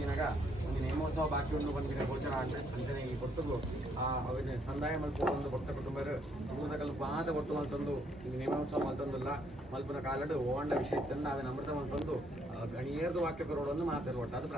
ಈನಾಗ ಒಂದು ನೇಮೋತ್ಸವ ಬಾಕಿ ಉಂಡು ಬಂದಿನ ಗೋಚರ ಅಂಚನೆ ಈ ಕೊಟ್ಟದು ಅವನ ಸಂದಾಯ ಮಲ್ಪ ಒಂದು ಕೊಟ್ಟ ಕುಟುಂಬರು ಊರದಕಲ್ಲು ಪಾದ ಕೊಟ್ಟು ಮಲ್ತಂದು ಈ ನೇಮೋತ್ಸವ ಮಲ್ತಂದಿಲ್ಲ ಮಲ್ಪನ ಕಾಲಡು ಓಂಡ ವಿಷಯ ತಂದು ಅವನ ಅಮೃತ ಮಲ್ತಂದು ಗಣಿಯೇರ್ದು ವಾಕ್ಯ ಬರೋಡೊಂದು ಮಾತಾಡುವಟ್ಟ ಅದು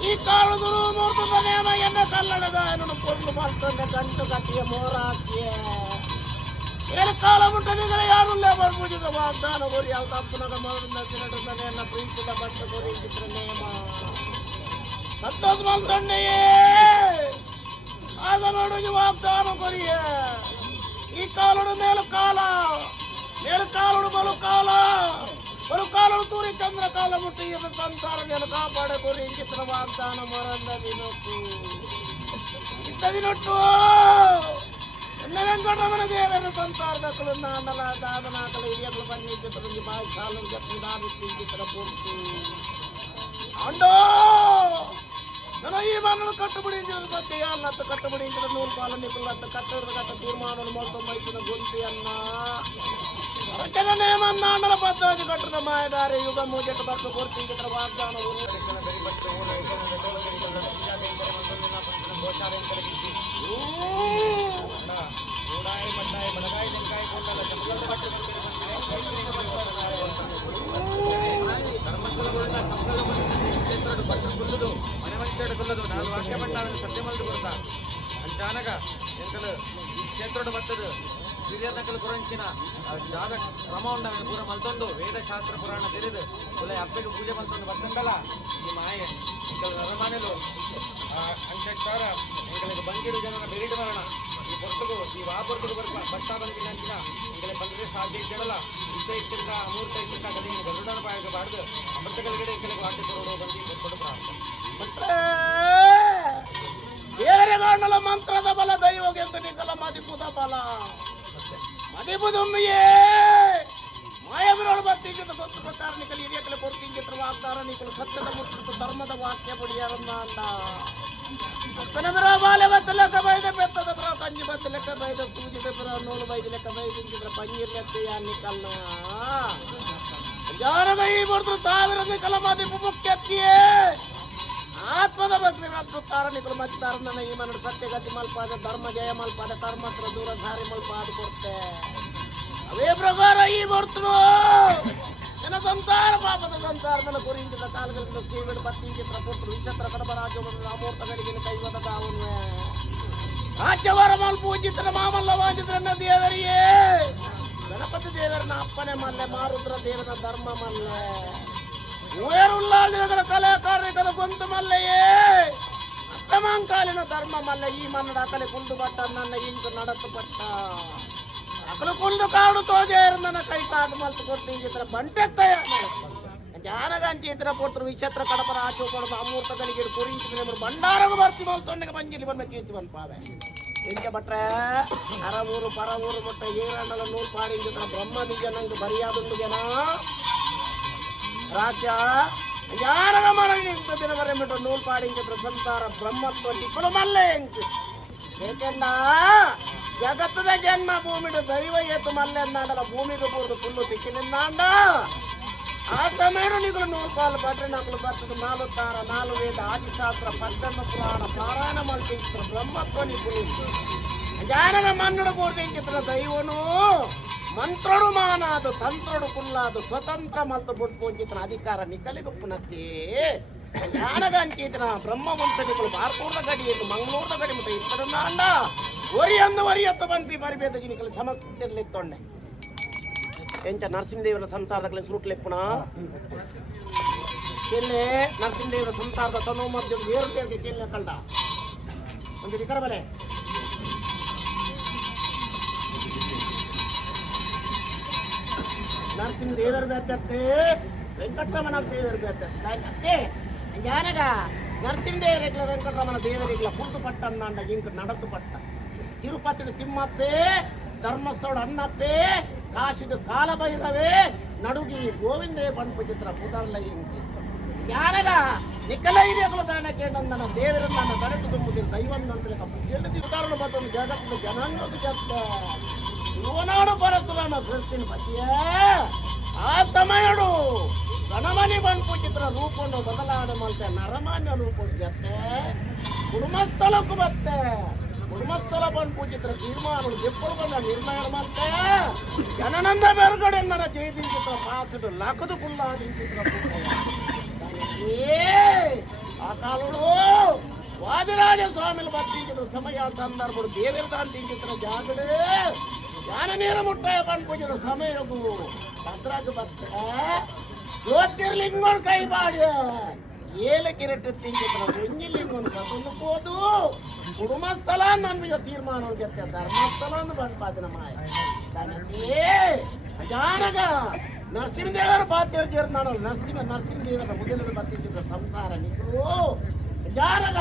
ಈ ಕಾಳುಗಳು ಮೂರ್ತದ ನೇಮ ಎನ್ನ ಕಲ್ಲಡದ ಪೊರ್ಲು ಮಾಡ್ತಂದೆ ಗಂಟು ಕಟ್ಟಿಯ ಮೋರ ಹಾಕಿಯ ಏನು ಕಾಲ ಮುಟ್ಟನಿಗಳ ಯಾರುಲ್ಲೇ ಬರ್ಬೂಜಿದ ವಾಗ್ದಾನ ಕೊರಿ ಯಾವ ತಪ್ಪನಗ ಮೊದಲಿಂದ ತಿನ್ನಡದ ಎನ್ನ ಪ್ರೀತಿದ ಬಟ್ಟ ಕೊರಿ ಚಿತ್ರ ನೇಮ ಸತ್ತೋದ್ ಮಲ್ತಣ್ಣೆಯೇ ಆಗ ನೋಡುಗಿ ವಾಗ್ದಾನ ಕೊರಿಯ ಈ ಕಾಲುಡು ಮೇಲು ಕಾಲುಡು ಬಲು ಕಾಲುಡು ತೂರಿ ಚಂದ್ರ ಕಾಲ ಮುಟ್ಟಿ ಇದು ಸಂಸಾರ నేను ಕಾಪಾಡ ಕೊರಿ ಚಿತ್ರ ವಾಗ್ದಾನ ಮರಂದ ದಿನೊಟ್ಟು ಎನ್ನ ವೆಂಕಟರಮಣ ದೇವರ ಸಂಸಾರದಕ್ಕಳು ನಾನಲ ದಾದನಾಕಲ ಹಿರಿಯಗಳು ಬನ್ನಿ ಚಿತ್ರದಲ್ಲಿ ಬಾಯಿ ಕಾಲು ಜಪ್ತಿ ದಾರಿಸಿ ಚಿತ್ರ ಪೂರ್ತಿ ಅಂಡೋ ನಾನು ಈ ಮಣ್ಣು ಕಟ್ಟುಬಿಡಿ ಸತ್ಯ ಅಲ್ಲತ್ತ ಕಟ್ಟುಬಿಡಿ ನೂರು ಪಾಲ ನಿಕ್ಕಲತ್ತ ಕಟ್ಟ ತೀರ್ಮಾನ ಮೊತ್ತ ಮೈಸಿನ ಗೊಂತಿಯನ್ನ ರಚನ ನೇಮನ್ನಾಂಡಲ ಪದ್ಧತಿ ಕಟ್ಟದ ಮಾಯದಾರಿ ಯುಗ ಮೂಜೆಟ್ಟು ಬರ್ತು ಕೊಡ್ತಿ ಚಿತ್ರ ವಾಗ್ದಾನ అంచానగా ఎంకలు క్షేత్రుడు పట్టదు ಹಿರಿಯನಕಲು ಕುರಂಚಿನ ಜಾಗ ಕ್ರಮ ಉಂಡವನು ಪೂರ ಮಲ್ತೊಂದು ವೇದಶಾಸ್ತ್ರ ಪುರಾಣ ತೆರೆದು ಒಳ್ಳೆ ಹಬ್ಬಕ್ಕೆ ಪೂಜೆ ಮಲ್ತೊಂದು ಬರ್ತಂಗಲ್ಲ ಈ ಮಾಯೆ ಎಂಕಲು ನರಮಾನೆಲು ಅಂಚಾರ ಎಂಕಲಿಗೆ ಬಂದಿರು ಜನರ ಬೆರಿಡು ಮರಣ ಈ ಪೊರ್ತುಗು ಈ ವಾಪೊರ್ತುಗು ಭತ್ತ ಬಂದಿನ ಅಂಚಿನ ಎಂಕಲೆ ಬಂದರೆ ಸಾಧ್ಯ ಇದ್ದಲ್ಲ ಇಷ್ಟ ಇಟ್ಟಿರ್ಕ ಅಮೂರ್ತ ಇಟ್ಟಿರ್ಕ ಕಲಿಗೆ ಗರುಡನ ಪಾಯಕ್ಕೆ ಬಾಡ್ದು ಅಮೃತಗಳಿಗೆ ಎಂಕಲಿಗೆ ವಾಕ್ಯ ಕೊರೋಡು ಬಂದು ಕೊಟ್ಟು ಪ್ರಾರಂಭ ದೇವರ ಗಾಂಡಲ ಮಂತ್ರದ ಬಲ ದೈವಗೆಂದು ನಿಕಲ ಮದಿಪುದ ಬಲ ಮದಿಪುದುಂಬಿಯೇ ಮಾಯವಿರೋಳು ಬರ್ತಿಂಗಿತ ಗೊತ್ತು ಪ್ರಕಾರ ನಿಕಲಿ ಹಿರಿಯಕಲೆ ಕೊಡ್ತಿಂಗಿತ್ರ ವಾಗ್ದಾರ ನಿಕಲು ಸತ್ಯದ ಮುಟ್ಟು ಧರ್ಮದ ವಾಕ್ಯ ಬಡಿಯಾರನ್ನ ಅಂಡ ಅಪ್ಪನವರ ಬಾಲೆ ಬತ್ತ ಲೆಕ್ಕ ಬೈದ ಬೆತ್ತದ ಬರ ಕಂಜಿ ಬತ್ತ ಲೆಕ್ಕ ಬೈದ ಸೂಜಿದ ಬರ ನೂಲು ಬೈದ ಲೆಕ್ಕ ಬೈದಿಂಗಿದ್ರ ಪನ್ನೀರ್ ಲೆಕ್ಕ ನಿಕಲ್ನ ಜಾರದ ಈ ಬರ್ದು ಸಾವಿರ ನಿಕಲ ಮದಿಪು ಮುಖ್ಯತ್ತಿಯೇ ಆತ್ಮದ ಭಕ್ತಿ ಅದ್ಭುತಾರ ನಿಕಲು ಮತ್ತಾರ ನನ್ನ ಈ ಮನಡು ಸತ್ಯಗತಿ ಮಲ್ಪಾದ ಧರ್ಮ ಜಯ ಮಲ್ಪಾದ ಕರ್ಮತ್ರ ದೂರ ಧಾರಿ ಮಲ್ಪಾದ ಕೊಡ್ತೆ ಅವೇ ಪ್ರಕಾರ ಈ ಬರ್ತರು ಜನ ಸಂಸಾರ ಪಾಪದ ಸಂಸಾರ ನನ್ನ ಕುರಿಯಿಂದ ಕಾಲಗಳಿಂದ ಸೇವೆಡು ಪತ್ತಿ ಚಿತ್ರ ಪುತ್ರ ವಿಚಿತ್ರ ಕಡಬ ರಾಜ್ಯವನ್ನು ಅಮೂರ್ತಗಳಿಗೆ ಕೈವದ ಕಾವನ್ವೆ ರಾಜ್ಯವರ ಮಲ್ಪೂಜಿತ್ರ ಮಾಮಲ್ಲ ವಾಜಿತ್ರನ್ನ ದೇವರಿಯೇ ಗಣಪತಿ ದೇವರನ್ನ ಅಪ್ಪನೆ ಮಲ್ಲೆ ಮಾರುದ್ರ ದೇವರ ಧರ್ಮ ಮಲ್ಲೆ ಉಯರುಲ್ಲಾದಿನಗರ ಕಲೆ ಕಾರ್ಯಕದ ಗೊಂತು ಮಲ್ಲೆಯೇ ಅಷ್ಟಮಾಂಕಾಲಿನ ಧರ್ಮ ಮಲ್ಲ ಈ ಮನ್ನಡ ಅಕಲೆ ಕುಂದು ಬಟ್ಟ ನನ್ನ ಇಂದು ನಡತು ಪಟ್ಟ ಅಕಲು ಕುಂದು ಕಾಡು ತೋಜೆ ನನ್ನ ಕೈ ಕಾಡು ಮಲ್ತು ಕೊಟ್ಟು ಚಿತ್ರ ಬಂಟೆತ್ತಯ ಜಾನಗಂಚಿ ಇತರ ಪುತ್ರ ವಿಚಿತ್ರ ಕಡಪರ ಆಚೆ ಕೊಡದು ಅಮೂರ್ತಗಳಿಗೆ ಕುರಿಂಚಿದ್ರೆ ಬಂಡಾರಗ ಬರ್ತಿ ಮಲ್ತೊಂಡೆಗೆ ಬಂಜಿಲಿ ಬಂದ ಕೀರ್ತಿ ಬಂದ್ಪಾವೆ ಹಿಂಗೆ ಬಟ್ರೆ ಅರವೂರು ಪರವೂರು ಬಟ್ಟ ಏರಣ್ಣಲ ನೂರು ಪಾಡಿ ಚಿತ್ರ ಬ್ರಹ್ಮ ನಿಜ ನಂಗೆ ಬರಿಯಾದೊಂದು ಜನ ರಾಜ್ಯ ಯಾರಗ ಮರ ದಿನ ಬರೆಬಿಟ್ಟು ನೂಲ್ ಪಾಡಿಂಗಿದ್ರ ಸಂಸಾರ ಬ್ರಹ್ಮತ್ವ ನಿಕಲು ಮಲ್ಲೆ ಹೆಂಗ್ ಏಕೆಂದ ಜಗತ್ತದ ಜನ್ಮ ಭೂಮಿಡು ದೈವ ಏತು ಮಲ್ಲೆ ಅಂದಾಡಲ್ಲ ಭೂಮಿಗೆ ಬೂರ್ದು ಫುಲ್ಲು ತಿಕ್ಕಿನಿಂದಾಂಡ ಆ ಸಮಯ ನಿಗಳು ನೂರು ಪಾಲು ಬಡ್ರೆ ನಕಲು ಬರ್ತದ ನಾಲು ತಾರ ನಾಲು ವೇದ ಆದಿಶಾಸ್ತ್ರ ಪಂಚಮ ಪುರಾಣ ಪಾರಾಯಣ ಮಲ್ತಿಂಚಿತ್ರ ಬ್ರಹ್ಮತ್ವ ನಿಕುಲು ಜಾನಗ ಮನ್ನಡ ಬೋರ್ದಿಂಚಿತ್ರ ದೈವನು ಮಂತ್ರಡು ಮಾನಾದು ತಂತ್ರಡು ಕುಲ್ಲಾದು ಸ್ವತಂತ್ರ ಮತ್ತು ಬುಟ್ಪೂಂಚಿತ್ರ ಅಧಿಕಾರ ನಿಕಲಿಗೆ ಪುನತ್ತಿ ಜ್ಞಾನದ ಅಂಚಿತ್ರ ಬ್ರಹ್ಮ ವಂಶನಿಗಳು ಬಾರ್ಪೂರ್ದ ಗಡಿಯನ್ನು ಮಂಗಳೂರದ ಗಡಿ ಮುಟ್ಟ ಇತ್ತರನ್ನ ಅಂಡ ಒರಿಯತ್ತು ಬಂಪಿ ಬರಿಬೇದ ಜಿನಿಕಲು ಸಮಸ್ಯೆಲ್ಲಿತ್ತೊಂಡೆ ಎಂಚ ನರಸಿಂಹದೇವರ ಸಂಸಾರದ ಸುರುಟ್ಲೆಪ್ಪುಣ ಚೆಲ್ಲೆ ನರಸಿಂಹದೇವರ ಸಂಸಾರದ ತನೋ ಮಧ್ಯ ಬೇರು ಬೇರೆ ಚೆಲ್ಲೆ ಕಳ್ದ ಒಂದು ವಿಕರ ಬಲೆ ನರಸಿಂಹ ದೇವರ ಬೇತತ್ತೆ ವೆಂಕಟರಮಣ ದೇವರ ಬೇತತ್ತೆ ಜ್ಞಾನಗ ನರಸಿಂಹ ದೇವರಿಗ್ಲ ವೆಂಕಟರಮಣ ದೇವರಿಗ್ಲ ಕುಂದು ಪಟ್ಟ ಅನ್ನ ಇಂಕ ನಡತು ಪಟ್ಟ ತಿರುಪತಿ ತಿಮ್ಮಪ್ಪೆ ಧರ್ಮಸ್ಥಳ ಅನ್ನಪ್ಪೆ ಕಾಶಿದ ಕಾಲಭೈರವೇ ನಡುಗಿ ಗೋವಿಂದೇ ಪಂಪು ಚಿತ್ರ ಪುದರ್ಲ ಇಂಕಿ ಜ್ಞಾನಗ ನಿಕಲ ಹಿರಿಯಗಳು ದಾನ ಕೇಂದ್ರ ದೇವರನ್ನ ಕರೆದು ತುಂಬುತ್ತಿರು ದೈವಂತಲೆ ಎಲ್ಲಿ ತಿರುಗಾರಲು ಮತ್ತೊಂದು ಜಗತ್ತಿನ ಜನಾಂಗದ ಜತ್ತ ಇವನಾಡು ಬರತ್ತುಲನ ಸೃಷ್ಟಿನ ಪತಿಯೇ ಆ ಸಮಯಡು ಗಣಮನಿ ಬಂಪು ಚಿತ್ರ ರೂಪವನ್ನು ಬದಲಾವಣೆ ಮಾಡ್ತೆ ನರಮಾನ್ಯ ರೂಪ ಜತ್ತೆ ಕುಟುಂಬಸ್ಥಳಕ್ಕೂ ಬತ್ತೆ ಕುಟುಂಬಸ್ಥಳ ಬಂಪು ಚಿತ್ರ ತೀರ್ಮಾನ ಎప్పుడు ಬಂದ ನಿರ್ಣಯ ಮಾಡ್ತೆ ಜನನಂದ ಬೆರಗಡೆ ನನ್ನ ಜೈದಿ ಚಿತ್ರ ಪಾಸಡು ಲಕದು ಕುಲ್ಲಾದಿ ಚಿತ್ರ ಆ ಕಾಲುಡು ವಾದಿರಾಜ ಸ್ವಾಮಿಲು ಬರ್ತಿಂಚಿದ್ರು ಸಮಯ ಸಂದರ್ಭಗಳು ದೇವರ ತಾಂತಿಂಚಿತ್ರ ಜಾಗಡೆ ಜ್ಞಾನ ನೀರು ಮುಟ್ಟಾಯ ಬಂದ್ಬಿಟ್ಟಿದ ಸಮಯಗೂ ಭದ್ರಾಗ ಬತ್ತ ಜ್ಯೋತಿರ್ಲಿಂಗ ಕೈ ಬಾಡಿ ಏಲಕ್ಕಿರಟ್ಟು ತಿಂಚಿತ್ರ ಲಿಂಗೊಂದು ಕಸನ್ನು ಹೋದು ಕುಟುಂಬಸ್ಥಳ ನನ್ಗೆ ತೀರ್ಮಾನ ಗೆತ್ತೆ ಧರ್ಮಸ್ಥಳ ಬಂದ್ಪಾದಿನ ಮಾಯ ಜಾನಗ ನರಸಿಂಹದೇವರ ಪಾತ್ಯ ನಾನು ನರಸಿಂಹದೇವರ ಮುಗಿದ ಬರ್ತಿದ್ದ ಸಂಸಾರ ನಿಕ್ಕರು ಜಾನಗ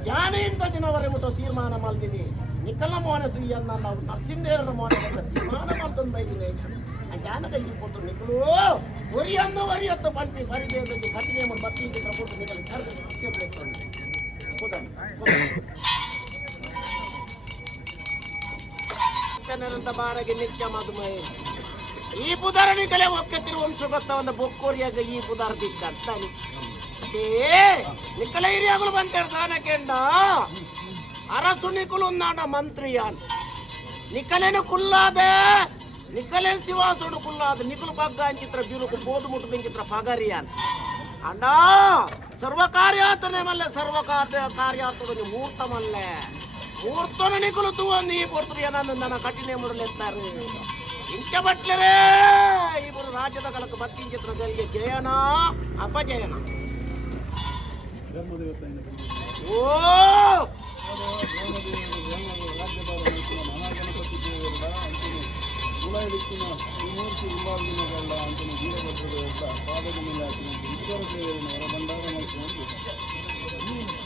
ಜ್ಞಾನ ಇಂಥ ದಿನವರೆ ಮುಟ್ಟೋ ತೀರ್ಮಾನ ಮಾಡ್ತೀನಿ ನಿಕಲ ಮೋನ ದುಯ್ಯನ್ನ ನಾವು ನರಸಿಂಹದೇವರ ಮೋನ ತೀರ್ಮಾನ ಮಾಡ್ಕೊಂಡು ಬೈದಿನಿ ಜ್ಞಾನಗ ಈ ಕೊಟ್ಟು ನಿಕಲು ಒರಿಯತ್ತು ಪಂಪಿ ಬರಿದೇವರಿಗೆ ಕಠಿಣ ಮಾಡಿ ಬರ್ತೀನಿ ಕೊಟ್ಟು ನಿಕಲು ಬಾರಗೆ ನಿತ್ಯ ಮಧುಮಯ ಈ ಪುದಾರ ನಿಕಲೆ ಒಕ್ಕತ್ತಿರು ವಂಶಗೊತ್ತವನ್ನ ಬೊಕ್ಕೋರಿಯಾಗ ಈ ಪುದಾರ ದಿಕ್ಕಂತಾನೆ ನಿಕಲ ಹಿರಿಯಾಗಲು ಬಂತಾರೆ ದಾನಕೆಂಡ ಅರಸು ನಿಕುಲು ನಾಡ ಮಂತ್ರಿಯಾನ್ ನಿಕಲೆನು ಕುಲ್ಲಾದೆ ನಿಕಲೆನ್ ಶಿವಾಸುಡು ಕುಲ್ಲಾದೆ ನಿಕುಲು ಪಗ್ಗ ಚಿತ್ರ ಬಿರುಕು ಬೋದು ಮುಟ್ಟು ಚಿತ್ರ ಪಗರಿಯಾನ್ ಅಂಡ ಸರ್ವ ಕಾರ್ಯಾಚರಣೆ ಮಲ್ಲೆ ಸರ್ವ ಕಾರ್ಯಾಚರಣೆ ಮೂರ್ತ ಮಲ್ಲೆ ಮೂರ್ತನ ನಿಕುಲು ತೂವೊಂದು ಈ ಪೊರ್ತರು ನನ್ನ ಕಠಿಣ ಮುಡಲೆತ್ತಾರೆ ಇಂಚ ಬಟ್ಲರೇ ಇಬ್ಬರು ರಾಜ್ಯದ ಕಲಕ ಬತ್ತಿನ ಚಿತ್ರದಲ್ಲಿ ಜಯನ ಅಪಜಯನ ಓ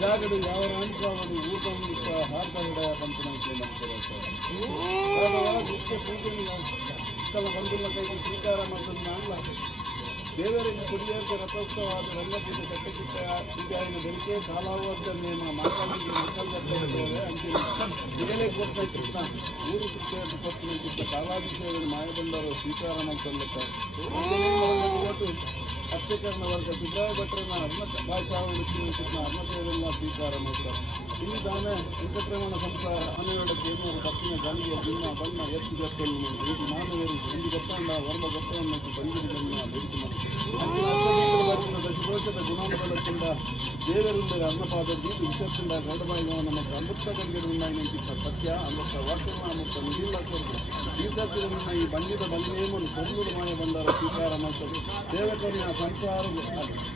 ಜಾಗದ ಯಾವ ಅನುಭವಗಳು ಊಟ ಹಾರ್ದಂಡ ಪಂಚನಾಯ್ಕೆ ಬಂಧುಗಳ ಕೈಗೆ ಸ್ವೀಕಾರ ಮಾಡೋದನ್ನ ಅಲ್ಲ ದೇವರಿಗೆ ಕುಡಿಯೋಕ್ಕೆ ರಥೋತ್ಸವವಾದ ರಂಗಪೂಜೆ ಕಟ್ಟಕಿಟ್ಟ ಹೀಗಾಗಿನ ಬೆಳಿಗ್ಗೆ ಕಾಲಾವರ್ತ ನೇಮ ಮಾತಾಡಿಗೆ ಮಕ್ಕಳಿದ್ದೇವೆ ಅಂತಿಮ ಇಡಲೇ ಕೊಟ್ಟ ಕೃಷ್ಣ ಊರು ಸುತ್ತ ಕೊಟ್ಟಿದ್ದ ಕಾಲಾಭಿಷೇಕದ ಮಾಯಬಂಡರು ಸ್ವೀಕಾರ ಮಾಡ್ಕೊಳ್ಳುತ್ತಾರೆ ಅತ್ಯಕರಣ ವರ್ಗ ಸಿದ್ಧಾಯ ಭಟ್ರನ್ನ ಭಾಷಾವನ್ನು ಕೃಷ್ಣ ಅರ್ಣತೆಯರೆಲ್ಲ ಸ್ವೀಕಾರ ಮಾಡ್ತಾರೆ ಇಲ್ಲಿ ತಾನೇ ವೆಂಕಟರಮಣ ಸಂಸಾರ ಆನೆಯೋಡ ಕೇಂದ್ರ ಕಪ್ಪಿನ ಗಾಳಿಗೆ ಭಿನ್ನ ಬಣ್ಣ ಎತ್ತು ಗಟ್ಟನ್ನು ಇದು ಮಾನವೇರಿ ಒಂದು ಗೊತ್ತಾಂಡ ವರ್ಮ ಗೊತ್ತವನ್ನು ಬಂದಿರುವುದನ್ನು ಬೆರೆತು ದಶದೋಷದ ಗುಣಾನುಗಳಕ್ಕಿಂತ ದೇವರಿಂದ ಅನ್ನಪಾದ ದೀಪು ವಿಷಕ್ಕಿಂದ ಗೌಡಮಾಯಿನ ಮತ್ತು ಅಮೃತಗಳಿಗೆ ನಿಂತಿದ್ದ ಸತ್ಯ ಅಮೃತ ವಾಕ್ಯನ ಅಮೃತ ನಿಲ್ಲ ಕೊರತು ಈ ಸತ್ಯದಿಂದ ಈ ಬಂದಿದ ಬಂದೇಮನ್ನು ಕೊಲ್ಲೂರು ಮಾಯ ಬಂದರ ಸ್ವೀಕಾರ ಮಾಡ್ತದೆ ದೇವಕರಿನ ಸಂಸಾರ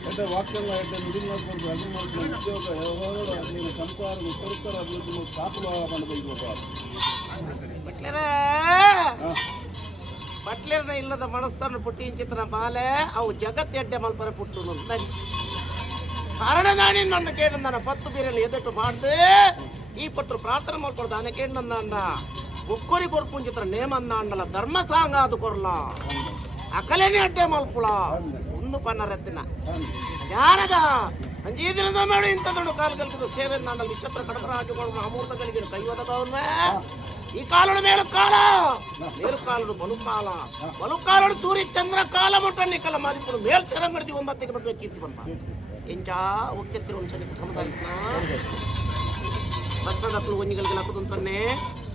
ಎಡ್ಡ ವಾಕ್ಯಗಳ ಎಡ್ಡ ನಿಡಿಲ್ಲ ಕೊರತು ಅಭಿಮಾನ ಉದ್ಯೋಗ ವ್ಯವಹಾರ ಅಲ್ಲಿನ ಸಂಸಾರ ಸ್ವರೂಪರ ಅಭಿವೃದ್ಧಿ ಸ್ಥಾಪನ ಮಾಡಬೇಕು ಬಟ್ಲೇರ್ನ ಇಲ್ಲದ ಮನಸ್ಸನ್ನು ಪುಟ್ಟಿಂಚಿತನ ಬಾಲೆ ಅವು ಜಗತ್ತೆಡ್ಡೆ ಮಲ್ಪರ ಪುಟ್ಟು ಕಾರಣ ನಾನೇನು ನನ್ನ ಕೇಳಿ ನನ್ನ ಪತ್ತು ಬೀರಲ್ಲಿ ಎದೆಟ್ಟು ಮಾಡಿದೆ ಈ ಪಟ್ಟರು ಪ್ರಾರ್ಥನೆ ಮಾಡ್ಕೊಡ್ದು ಅನ್ನ ಕೇಳಿ ನನ್ನ ಅಂದ ಒಕ್ಕೊರಿ ಕೊರ್ಪುಂಚಿತ್ರ ನೇಮನ್ನ ಅಂಡಲ ಧರ್ಮ ಸಾಂಗ ಅದು ಕೊರ್ಲ ಅಕಲೇನೆ ಅಡ್ಡೆ ಮಲ್ಪುಳ ಒಂದು ಪನ್ನರೆತ್ತಿನ ಯಾರಗ ಈ ದಿನದ ಮೇಡು ಇಂಥ ದೊಡ್ಡ ಕಾಲ ಕಲ್ಪಿದ್ದು ಸೇವೆ ನಾನು ವಿಚಿತ್ರ ಕಡಪರ ಹಾಕಿಕೊಂಡು ಅಮೂರ್ತಗಳಿಗೆ ಕೈವದವನ್ನ ಈ ಕಾಲಡು ಮೇಲು ಕಾಲಡು ಬಲು ಕಾಲಡು ಸೂರ್ಯ ಚಂದ್ರ ಕಾಲ ಮುಟ್ಟ ನಿಕ್ಕಲ ಮಾದಿಕೊಂಡು ಮೇಲ್ ತೆರ ಮಾಡಿದ್ವಿ 9 ಬಿಟ್ಟು ಕೀರ್ತಿ ಬಂದ ಎಂಚ ಒಕ್ಕೆತ್ತಿರ ಒಂದು ಸಲ ಸಮುದಾಯ ಭಸ್ಮದಕ್ಕಲು ಒಂಜಿಗಳಿಗೆ ಹಾಕುದಂತಾನೆ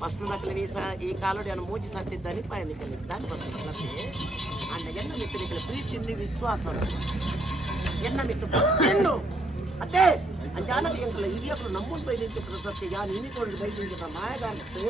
ಭಸ್ಮದಕ್ಕಲು ನೀಸ ಈ ಕಾಲಡು ಅನ್ನು ಮೋಜಿ ಸಾಟಿದ್ದಾನೆ ಪಯಣಿಕಲ್ಲಿದ್ದಾನೆ ಬರ್ತೀನಿ ಅಂಡ ಎನ್ನ ಮಿತ್ರ ಪ್ರೀತಿ ವಿಶ್ವಾಸ ಎನ್ನ ಮಿತ್ರ ಹೆಣ್ಣು ಅದೇ ಅಂಜಾನಕ್ಕೆ ಎಂಕಲ ಹಿರಿಯರು ನಮ್ಮನ್ನು ಬೈ ನಿಂತಿರುವ ಸತ್ಯ ಯಾರು ಇನ್ನಿಕೊಂಡು ಬೈ ನಿಂತಿದ್ದ ನಾಯಕಂತೆ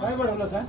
काय बनवलं का